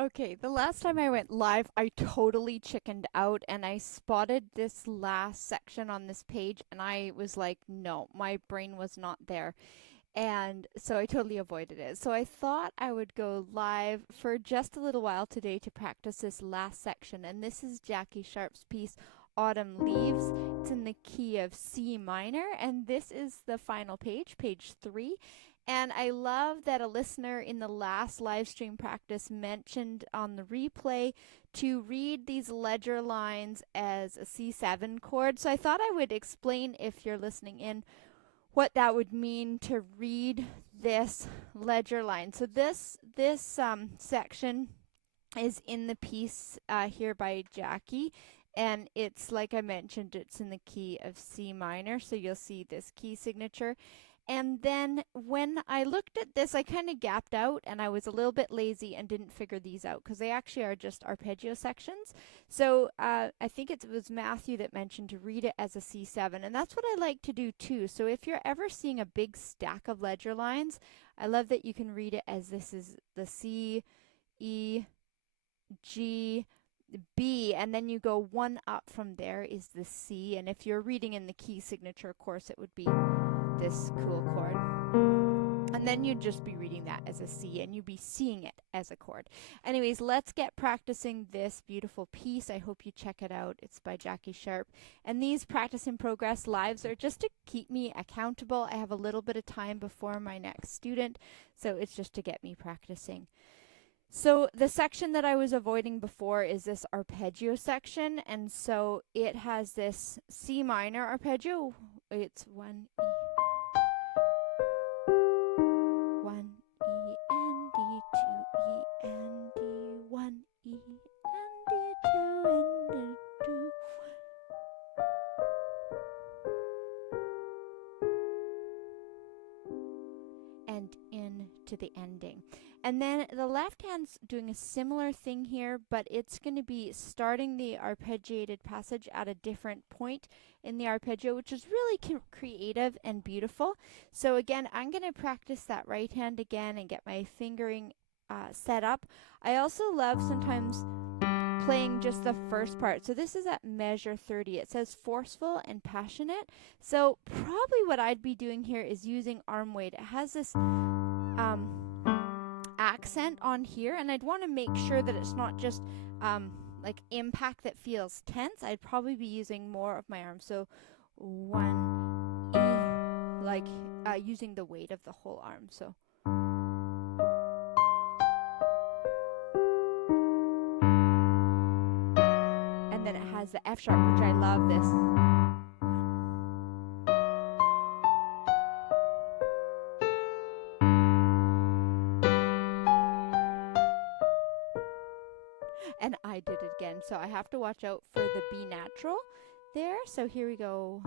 Okay, the last time I went live, I totally chickened out and I spotted this last section on this page and I was like, no, my brain was not there. And so I totally avoided it. So I thought I would go live for just a little while today to practice this last section. And this is Jackie Sharp's piece, Autumn Leaves. It's in the key of C minor. And this is the final page, page 3. And I love that a listener in the last live stream practice mentioned on the replay to read these ledger lines as a C7 chord. So I thought I would explain, if you're listening in, what that would mean to read this ledger line. So this section is in the piece here by Jackie, and it's, like I mentioned, it's in the key of C minor, so you'll see this key signature. And then when I looked at this, I kind of gapped out and I was a little bit lazy and didn't figure these out because they actually are just arpeggio sections. So I think it was Matthew that mentioned to read it as a C7, and that's what I like to do too. So if you're ever seeing a big stack of ledger lines, I love that you can read it as this is the C, E, G, B, and then you go one up from there is the C. And if you're reading in the key signature, of course, it would be this cool chord. And then you'd just be reading that as a C and you'd be seeing it as a chord. Anyways, let's get practicing this beautiful piece. I hope you check it out. It's by Jackie Sharp. And these practice in progress lives are just to keep me accountable. I have a little bit of time before my next student, so it's just to get me practicing. So the section that I was avoiding before is this arpeggio section, and so it has this C minor arpeggio. It's 1 E, 1 E and D, 2 E and D, 1 E and D, 2 and D, 2. And into the ending. And then the left hand's doing a similar thing here, but it's going to be starting the arpeggiated passage at a different point in the arpeggio, which is really creative and beautiful. So again, I'm going to practice that right hand again and get my fingering set up. I also love sometimes playing just the first part. So this is at measure 30. It says forceful and passionate. So probably what I'd be doing here is using arm weight. It has this accent on here, and I'd want to make sure that it's not just like impact that feels tense. I'd probably be using more of my arm. So 1 E, like using the weight of the whole arm. So and then it has the F sharp, which I love this. And I did it again. So I have to watch out for the B natural there. So here we go.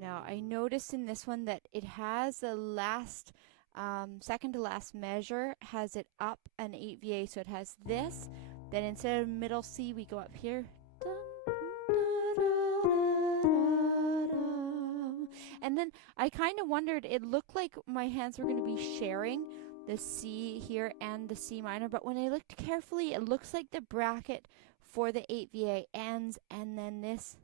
Now I noticed in this one that it has the last second to last measure has it up an 8VA, so it has this. Then instead of middle C, we go up here. And then I kind of wondered, it looked like my hands were going to be sharing the C here and the C minor, but when I looked carefully, it looks like the bracket for the 8VA ends, and then this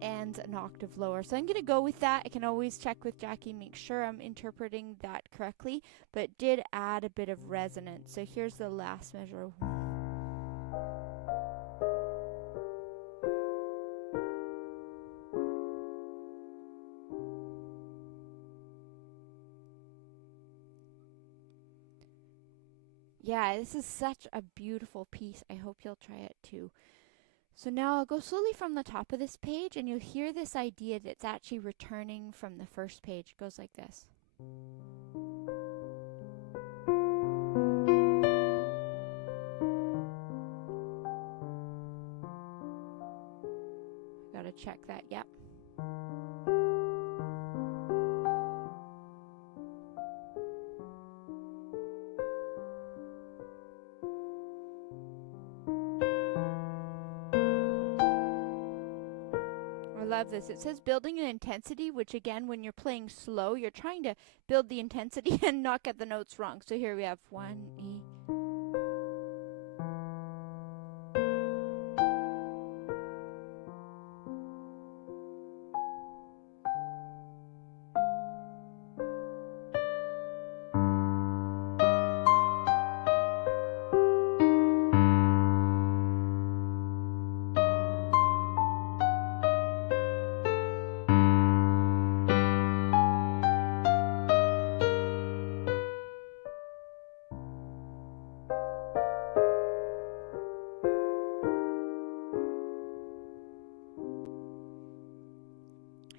and an octave lower. So I'm going to go with that. I can always check with Jackie, make sure I'm interpreting that correctly, but did add a bit of resonance. So here's the last measure. Yeah, this is such a beautiful piece. I hope you'll try it too. So now I'll go slowly from the top of this page, and you'll hear this idea that's actually returning from the first page. It goes like this. Got gotta check that. Yep. I love this. It says building an intensity, which again, when you're playing slow, you're trying to build the intensity and not get the notes wrong. So here we have 1E.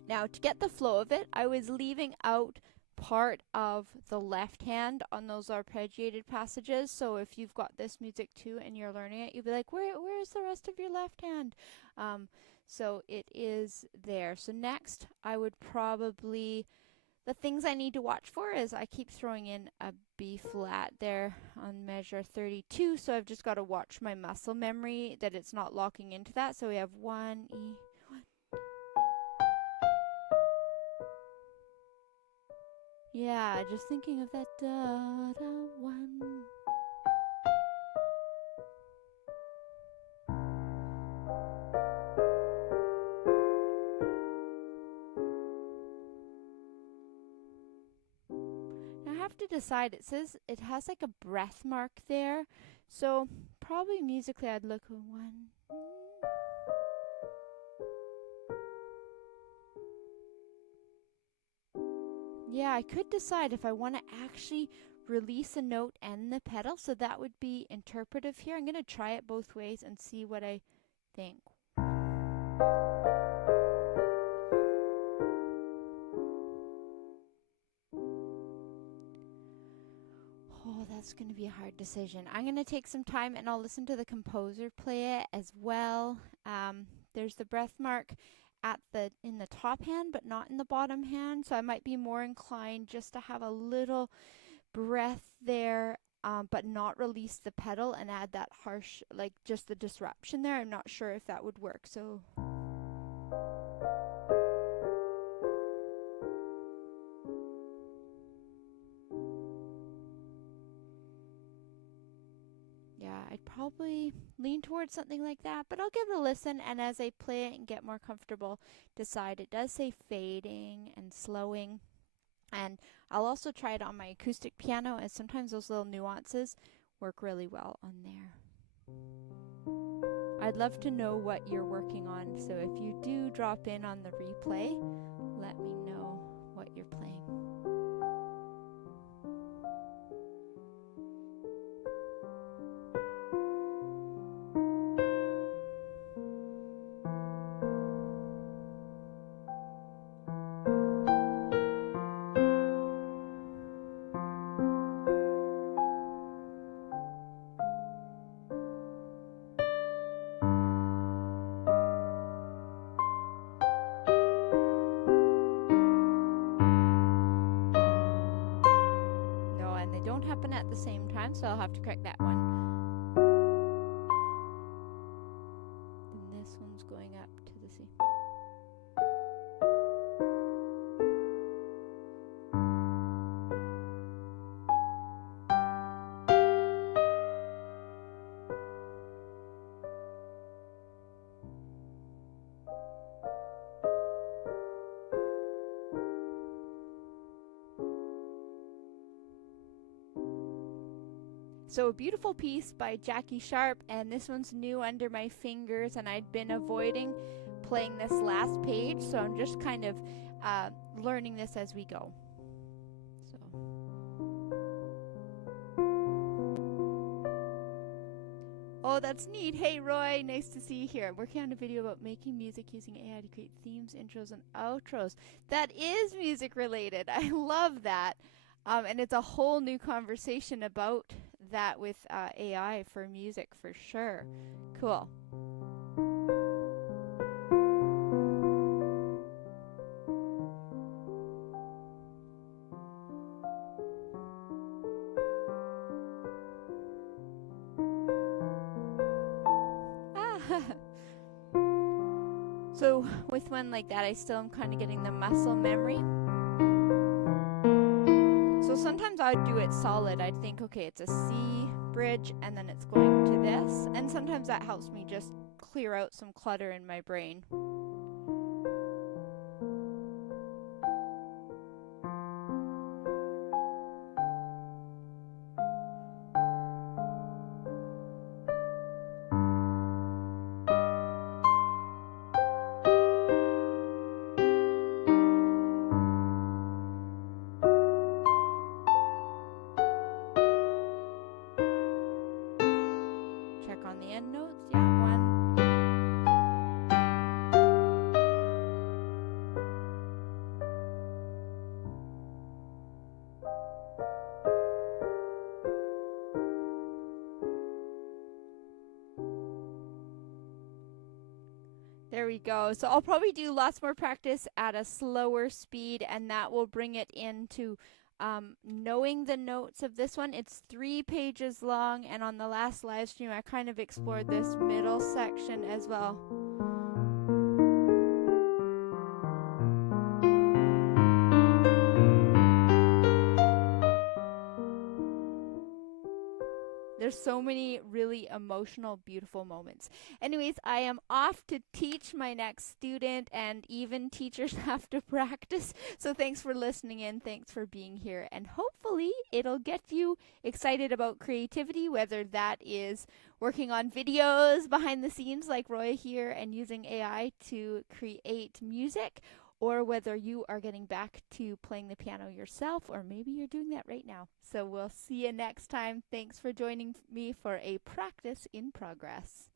Now, to get the flow of it, I was leaving out part of the left hand on those arpeggiated passages. So if you've got this music too and you're learning it, you'll be like, where's the rest of your left hand? So it is there. So next, I would probably, the things I need to watch for is I keep throwing in a B flat there on measure 32. So I've just got to watch my muscle memory that it's not locking into that. So we have 1E. Yeah, just thinking of that one. Now I have to decide. It says it has like a breath mark there, so probably musically I'd look at 1. Yeah, I could decide if I want to actually release a note and the pedal, so that would be interpretive here. I'm going to try it both ways and see what I think. Oh, that's going to be a hard decision. I'm going to take some time and I'll listen to the composer play it as well. There's the breath mark in the top hand, but not in the bottom hand. So I might be more inclined just to have a little breath there, but not release the pedal and add that harsh, like just the disruption there. I'm not sure if that would work. So. Yeah, I'd probably lean towards something like that, but I'll give it a listen, and as I play it and get more comfortable, decide. It does say fading and slowing, and I'll also try it on my acoustic piano, as sometimes those little nuances work really well on there. I'd love to know what you're working on, so if you do drop in on the replay, let me know what you're playing. Happen at the same time, so I'll have to correct that one. Then this one's going up to the C. So a beautiful piece by Jackie Sharp, and this one's new under my fingers, and I'd been avoiding playing this last page, so I'm just kind of learning this as we go. So. Oh, that's neat. Hey, Roy, nice to see you here. I'm working on a video about making music using AI to create themes, intros, and outros. That is music related. I love that. And it's a whole new conversation about that with AI for music for sure. Cool. So with one like that, I still am kind of getting the muscle memory. So sometimes I'd do it solid. I'd think, okay, it's a C bridge and then it's going to this. And sometimes that helps me just clear out some clutter in my brain. Check on the end notes. Yeah, one. There we go. So I'll probably do lots more practice at a slower speed, and that will bring it into knowing the notes of this one. It's 3 pages long, and on the last live stream, I kind of explored this middle section as well. There's so many really emotional, beautiful moments. Anyways, I am off to teach my next student, and even teachers have to practice. So thanks for listening in. Thanks for being here. And hopefully it'll get you excited about creativity, whether that is working on videos behind the scenes like Roy here and using AI to create music, or whether you are getting back to playing the piano yourself, or maybe you're doing that right now. So we'll see you next time. Thanks for joining me for a practice in progress.